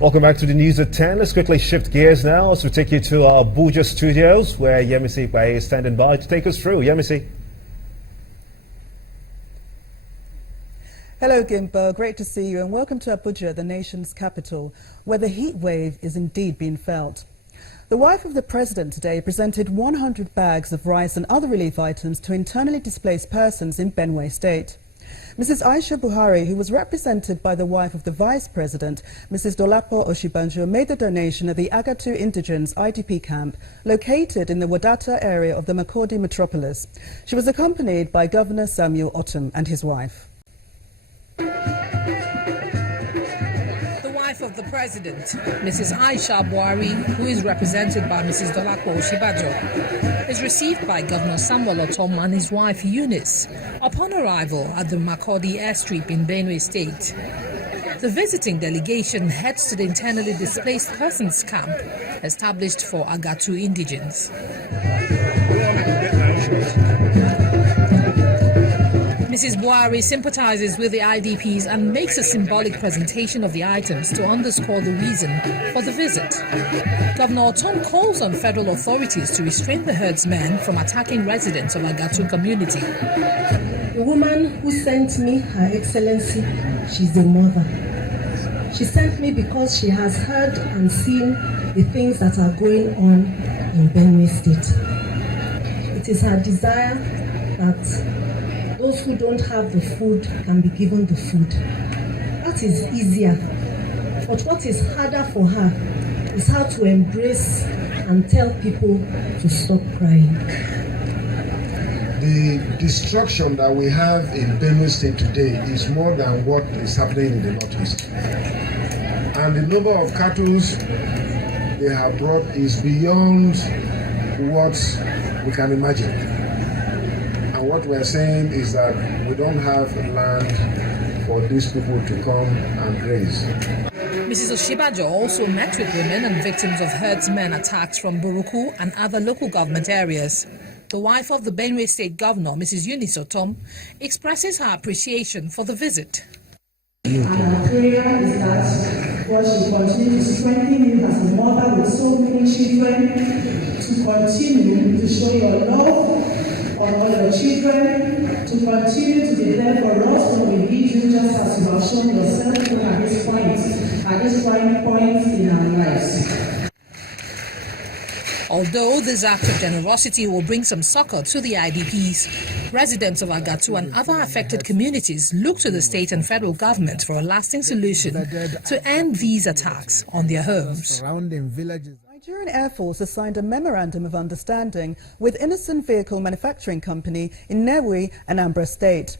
Welcome back to the news at 10. Let's quickly shift gears now as we take you to our Abuja studios where Yemisi Baye is standing by to take us through. Yemisi. Hello, Gimba. Great to see you and welcome to Abuja, the nation's capital, where the heat wave is indeed being felt. The wife of the president today presented 100 bags of rice and other relief items to internally displaced persons in Benue State. Mrs. Aisha Buhari, who was represented by the wife of the vice president, Mrs. Dolapo Oshibanjo, made the donation at the Agatu Indigens IDP camp located in the Wadata area of the Makurdi metropolis. She was accompanied by Governor Samuel Otom and his wife. Of the president, Mrs. Aisha Buhari, who is represented by Mrs. Dolapo Oshibanjo, is received by Governor Samuel Otom and his wife Eunice upon arrival at the Makurdi airstrip in Benue State. The visiting delegation heads to the internally displaced persons camp established for Agatu Indigens. Mrs. Buhari sympathizes with the IDPs and makes a symbolic presentation of the items to underscore the reason for the visit. Governor Otom calls on federal authorities to restrain the herdsmen from attacking residents of Agatu community. The woman who sent me, Her Excellency, she's a mother. She sent me because she has heard and seen the things that are going on in Benue State. It is her desire that those who don't have the food can be given the food. That is easier. But what is harder for her is how to embrace and tell people to stop crying. The destruction that we have in Benue State today is more than what is happening in the Northeast. And the number of cattle they have brought is beyond what we can imagine. And what we are saying is that we don't have land for these people to come and graze. Mrs. Oshibanjo also met with women and victims of herdsmen attacks from Buruku and other local government areas. The wife of the Benue State Governor, Mrs. Eunice Otom, expresses her appreciation for the visit. And our prayer is that God should continue to strengthen you as a mother with so many children, to continue to show your love on all your children, to continue to be there for us when we need you, just as you have shown yourself even at this point in our lives. Although this act of generosity will bring some succor to the IDPs, residents of Agatu and other affected communities look to the state and federal government for a lasting solution to end these attacks on their homes. The Nigerian Air Force has signed a memorandum of understanding with Innocent Vehicle Manufacturing Company in Nnewi, Anambra State.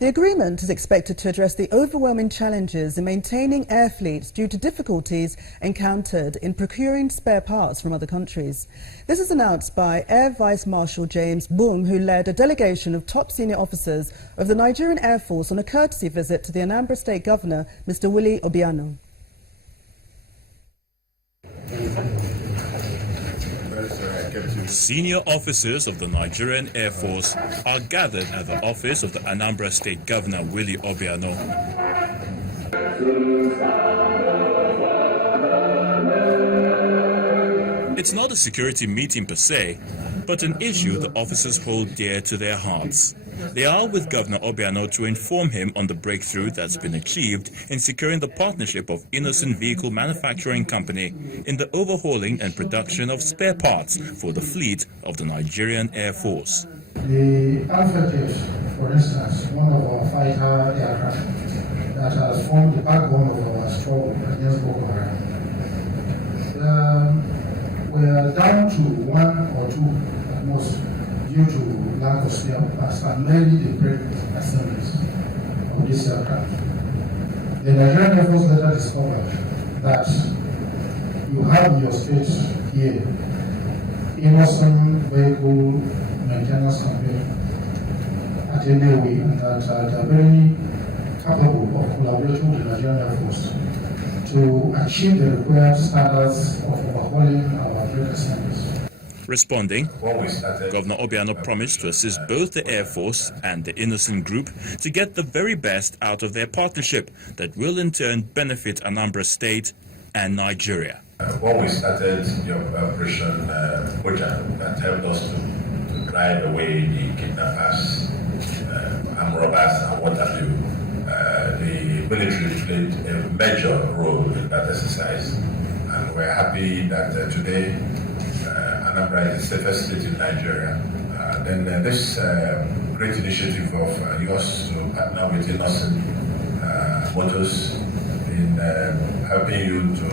The agreement is expected to address the overwhelming challenges in maintaining air fleets due to difficulties encountered in procuring spare parts from other countries. This is announced by Air Vice Marshal James Boom, who led a delegation of top senior officers of the Nigerian Air Force on a courtesy visit to the Anambra State Governor, Mr. Willie Obiano. Senior officers of the Nigerian Air Force are gathered at the office of the Anambra State Governor, Willie Obiano. It's not a security meeting per se, but an issue the officers hold dear to their hearts. They are with Governor Obiano to inform him on the breakthrough that's been achieved in securing the partnership of Innocent Vehicle Manufacturing Company in the overhauling and production of spare parts for the fleet of the Nigerian Air Force. The Alpha Jet, for instance, one of our fighter aircraft that has formed the backbone of our struggle against Boko Haram. We are down to one or two at most, due to lack of spare parts and mainly the brake assemblies of this aircraft. The Nigerian Air Force later discovered that you have in your state here Innocent Vehicle Maintenance Company at Nnewi, and that they are very capable of collaborating with the Nigerian Air Force to achieve the required standards of overhauling our brake assemblies. Responding, Governor Obiano promised to assist both the Air Force and the Innocent Group to get the very best out of their partnership that will in turn benefit Anambra State and Nigeria. When we started the operation Bojan, that helped us to drive away the kidnappers, armed robbers, and what have you, the military played a major role in that exercise. And we're happy that today Anambra is the safest state in Nigeria. Then this great initiative of yours to partner with Innocent Motors in helping you to,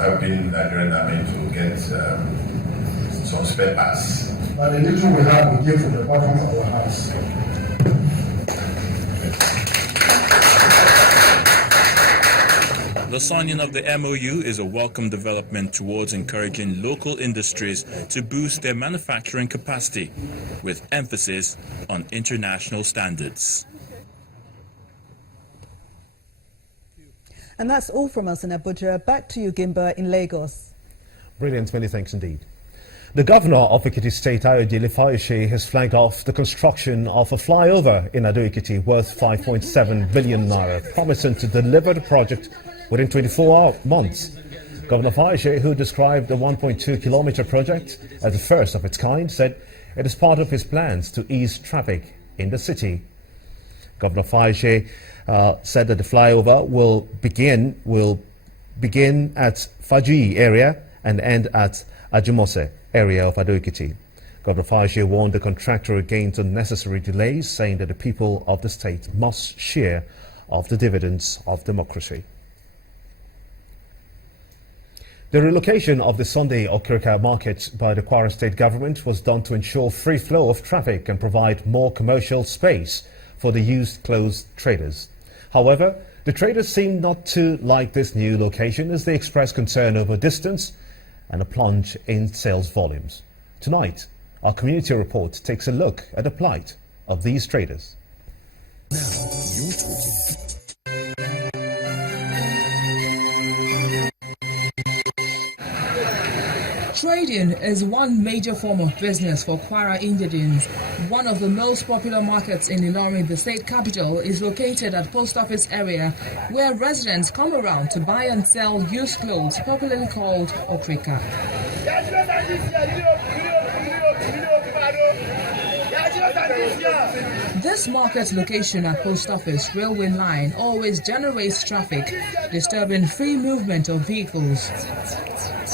helping Nigerian Army to get some spare parts. But the little we have, we give from the bottom of our hearts. The signing of the MOU is a welcome development towards encouraging local industries to boost their manufacturing capacity, with emphasis on international standards. And that's all from us in Abuja. Back to you, Gimba, in Lagos. Brilliant, many thanks indeed. The governor of Ekiti State, Ayodele Fayose, has flagged off the construction of a flyover in Ado-Ekiti worth 5.7 billion naira, promising to deliver the project within 24 months. Governor Fayose, who described the 1.2-kilometer project as the first of its kind, said it is part of his plans to ease traffic in the city. Governor Fayose said that the flyover will begin at Faji area and end at Ajumose area of Ado-Ekiti. Governor Fayose warned the contractor against unnecessary delays, saying that the people of the state must share of the dividends of democracy. The relocation of the Sunday Okrika market by the Kwara State government was done to ensure free flow of traffic and provide more commercial space for the used clothes traders. However, the traders seem not to like this new location as they express concern over distance and a plunge in sales volumes. Tonight, our community report takes a look at the plight of these traders. Now, you're talking. Trading is one major form of business for Kwara indigents. One of the most popular markets in Ilorin, the state capital, is located at Post Office area, where residents come around to buy and sell used clothes, popularly called Okrika. This market location at Post Office railway line always generates traffic, disturbing free movement of vehicles.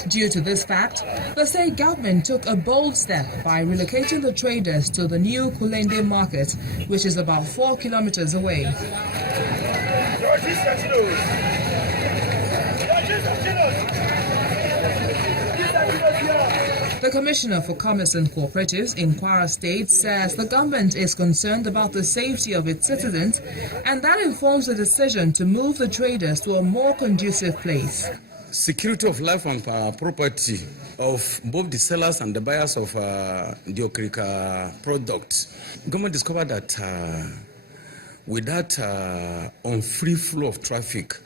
Due to this fact, the state government took a bold step by relocating the traders to the new Kulende market, which is about 4 kilometers away. The Commissioner for Commerce and Cooperatives in Kwara State says the government is concerned about the safety of its citizens, and that informs the decision to move the traders to a more conducive place. Security of life and property of both the sellers and the buyers of the Okrika products. Government discovered that with that unfree flow of traffic,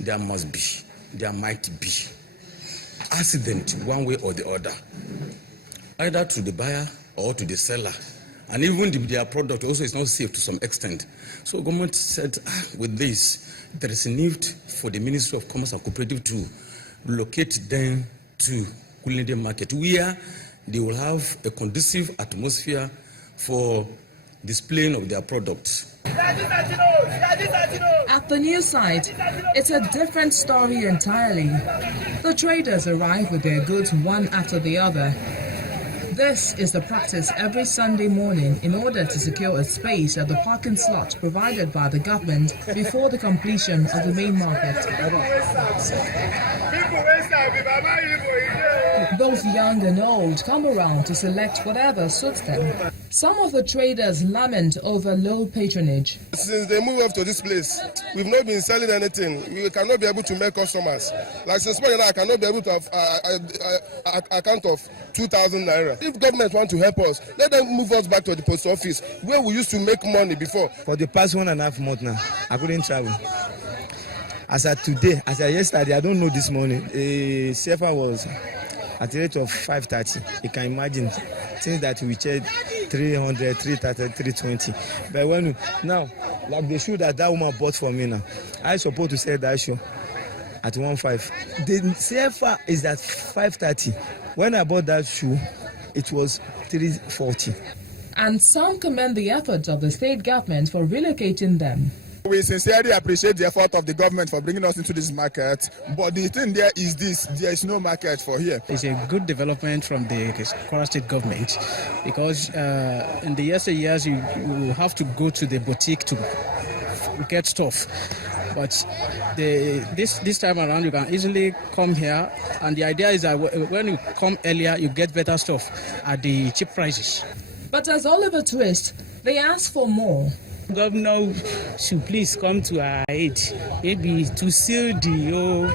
there might be accident one way or the other, either to the buyer or to the seller, and even their product also is not safe to some extent. So government said, with this, there is a need for the Ministry of Commerce and Cooperative to locate them to Kulende market, where they will have a conducive atmosphere for displaying of their products. At the new site, it's a different story entirely. The traders arrive with their goods one after the other. This is the practice every Sunday morning in order to secure a space at the parking slot provided by the government before the completion of the main market. Both young and old come around to select whatever suits them. Some of the traders lament over low patronage. Since they moved up to this place, we've not been selling anything. We cannot be able to make customers. Like since morning, I cannot be able to have account of 2,000 naira. If government want to help us, let them move us back to the post office where we used to make money before. For the past 1.5 months now, I couldn't travel. As of today, as of yesterday, I don't know this morning, the CFA was at the rate of 530. You can imagine, since that we checked 300, 330, 320. But when now, like the shoe that woman bought for me now, I supposed to sell that shoe at 1.5. The CFA is at 5.30. When I bought that shoe, it was 3.40. And some commend the efforts of the state government for relocating them. We sincerely appreciate the effort of the government for bringing us into this market, but the thing there is this: there is no market for here. It's a good development from the Kwara State government, because in the years you have to go to the boutique to get stuff. But this time around, you can easily come here, and the idea is that when you come earlier, you get better stuff at the cheap prices. But as Oliver Twist, they ask for more. Governor should please come to our aid, maybe to seal the whole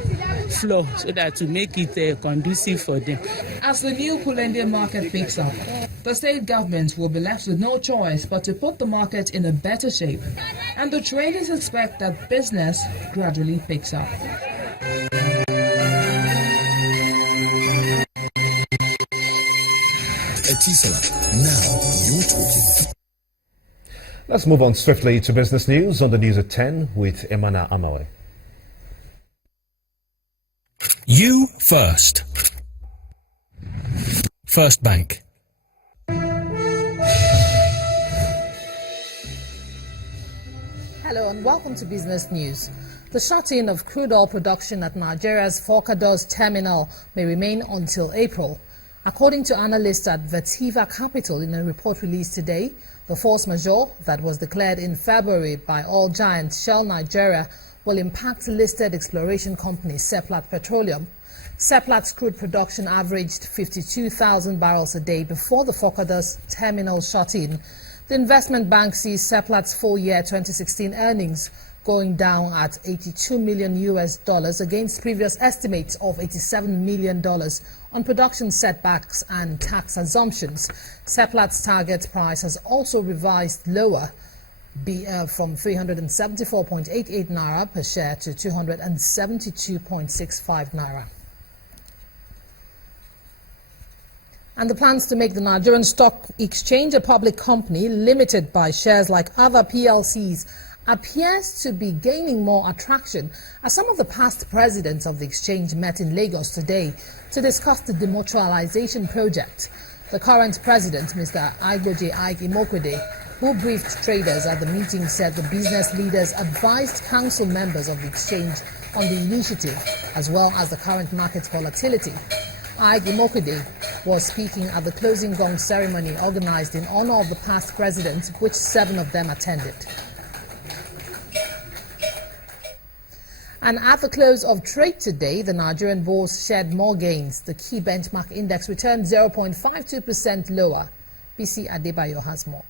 floor so that to make it conducive for them. As the new Kulende market picks up, the state government will be left with no choice but to put the market in a better shape. And the traders expect that business gradually picks up. Etisalat, now you're talking. Let's move on swiftly to business news on the news at 10 with Emana Amoy. You first. First Bank. Hello and welcome to Business News. The shut-in of crude oil production at Nigeria's Forcados terminal may remain until April. According to analysts at Vertiva Capital in a report released today, the force majeure that was declared in February by oil giant Shell Nigeria will impact listed exploration company Seplat Petroleum. Seplat's crude production averaged 52,000 barrels a day before the Forcados terminal shut in. The investment bank sees Seplat's full year 2016 earnings going down at $82 million against previous estimates of $87 million on production setbacks and tax assumptions. Seplat's target price has also revised lower from 374.88 naira per share to 272.65 naira. And the plans to make the Nigerian Stock Exchange a public company limited by shares like other PLCs appears to be gaining more attraction as some of the past presidents of the exchange met in Lagos today to discuss the demutualization project. The current president, Mr. Igboje Ike Imokwede, who briefed traders at the meeting, said the business leaders advised council members of the exchange on the initiative as well as the current market volatility. Ike Imokwede was speaking at the closing gong ceremony organized in honor of the past presidents, which 7 of them attended. And at the close of trade today, the Nigerian bourse shed more gains. The key benchmark index returned 0.52% lower. BC Adebayo has more.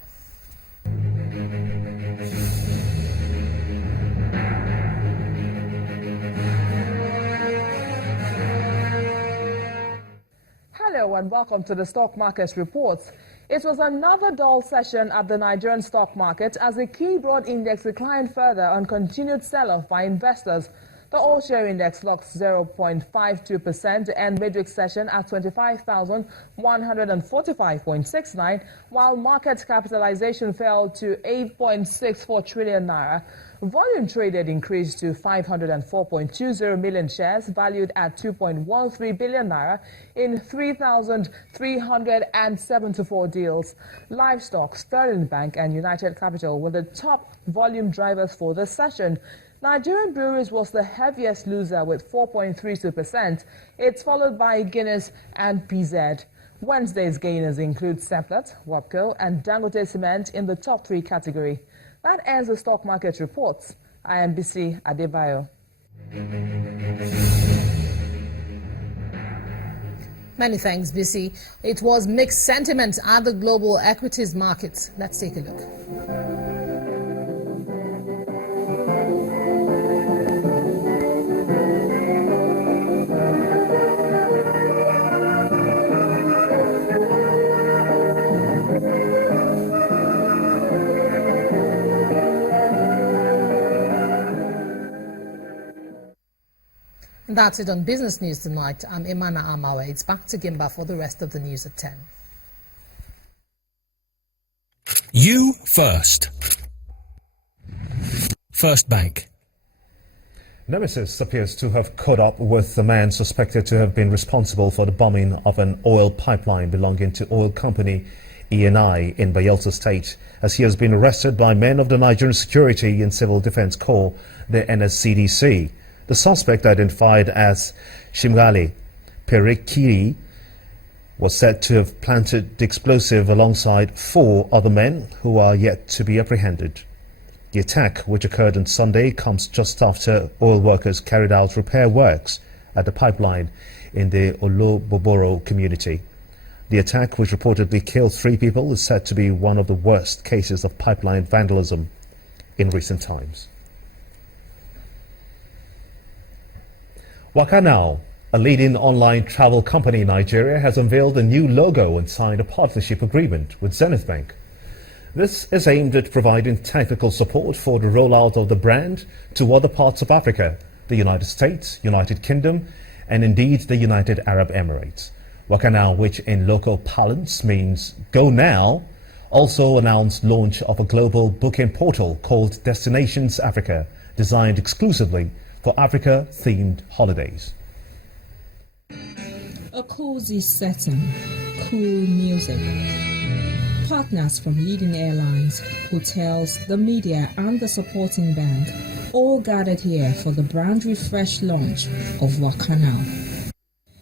Hello and welcome to the Stock Market Reports. It was another dull session at the Nigerian stock market as the key broad index declined further on continued sell-off by investors. The all-share index lost 0.52% to end midweek session at 25,145.69, while market capitalization fell to 8.64 trillion naira. Volume traded increased to 504.20 million shares, valued at 2.13 billion naira in 3,374 deals. Livestock, Sterling Bank and United Capital were the top volume drivers for this session. Nigerian Breweries was the heaviest loser with 4.32%. It's followed by Guinness and PZ. Wednesday's gainers include Seplat, Wapco and Dangote Cement in the top 3 category. That ends the stock market reports. I am BC Adebayo. Many thanks, BC. It was mixed sentiment at the global equities markets. Let's take a look. That's it on Business News tonight. I'm Emana Amawe. It's back to Gimba for the rest of the news at 10. You first. First Bank. Nemesis appears to have caught up with the man suspected to have been responsible for the bombing of an oil pipeline belonging to oil company ENI in Bayelsa State, as he has been arrested by men of the Nigerian Security and Civil Defense Corps, the NSCDC. The suspect, identified as Shimgali Perikiri, was said to have planted the explosive alongside 4 other men who are yet to be apprehended. The attack, which occurred on Sunday, comes just after oil workers carried out repair works at the pipeline in the Oloboboro community. The attack, which reportedly killed 3 people, is said to be one of the worst cases of pipeline vandalism in recent times. Wakanow, a leading online travel company in Nigeria, has unveiled a new logo and signed a partnership agreement with Zenith Bank. This is aimed at providing technical support for the rollout of the brand to other parts of Africa, the United States, United Kingdom, and indeed the United Arab Emirates. Wakanow, which in local parlance means go now, also announced launch of a global booking portal called Destinations Africa, designed exclusively for Africa-themed holidays. A cozy setting, cool music. Partners from leading airlines, hotels, the media and the supporting bank all gathered here for the brand refresh launch of Wakanow.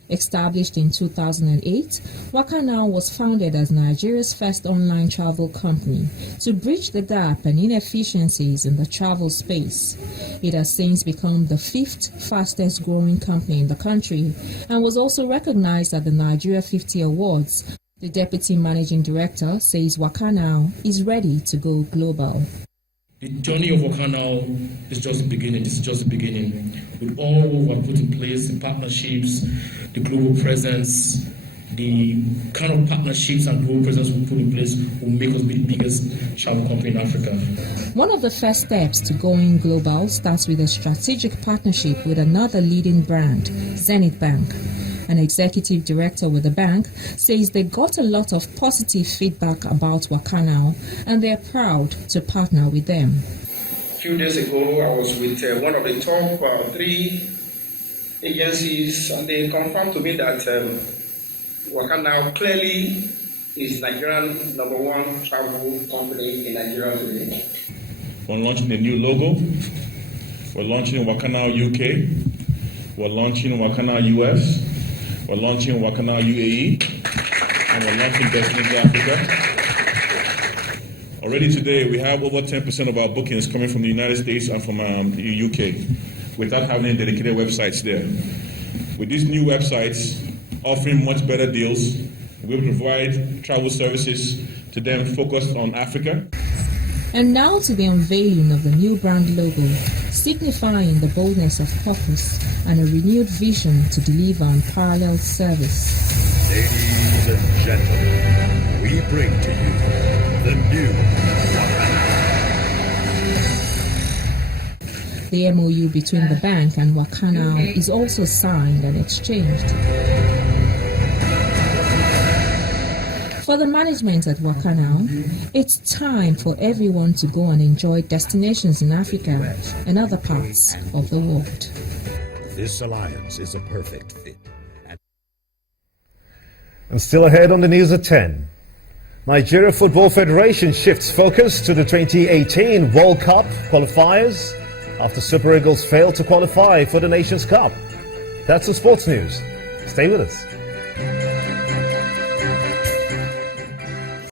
Established in 2008, Wakanow was founded as Nigeria's first online travel company to bridge the gap and inefficiencies in the travel space. It has since become the 5th fastest growing company in the country and was also recognized at the Nigeria 50 Awards. The Deputy Managing Director says Wakanow is ready to go global. The journey of Wakanow is just the beginning. This is just the beginning. With all we have put in place, the partnerships, the global presence, the kind of partnerships and global presence we put in place will make us be the biggest travel company in Africa. One of the first steps to going global starts with a strategic partnership with another leading brand, Zenith Bank. An executive director with the bank says they got a lot of positive feedback about Wakanow and they are proud to partner with them. A few days ago, I was with one of the top 3 agencies, and they confirmed to me that Wakanow clearly is Nigerian #1 travel company in Nigeria today. We're launching a new logo. We're launching Wakanow UK. We're launching Wakanow US. We're launching Wakanow UAE, and we're launching Destiny Africa. Already today, we have over 10% of our bookings coming from the United States and from the UK, without having any dedicated websites there. With these new websites offering much better deals, we'll provide travel services to them focused on Africa. And now to the unveiling of the new brand logo, signifying the boldness of purpose and a renewed vision to deliver unparalleled service. Ladies and gentlemen, we bring to you the new Wakanow. The MOU between the bank and Wakanow is also signed and exchanged. For the management at Wakanow, it's time for everyone to go and enjoy destinations in Africa and other parts of the world. This alliance is a perfect fit. And still ahead on the news at 10. Nigeria Football Federation shifts focus to the 2018 World Cup qualifiers after Super Eagles failed to qualify for the Nations Cup. That's the sports news. Stay with us.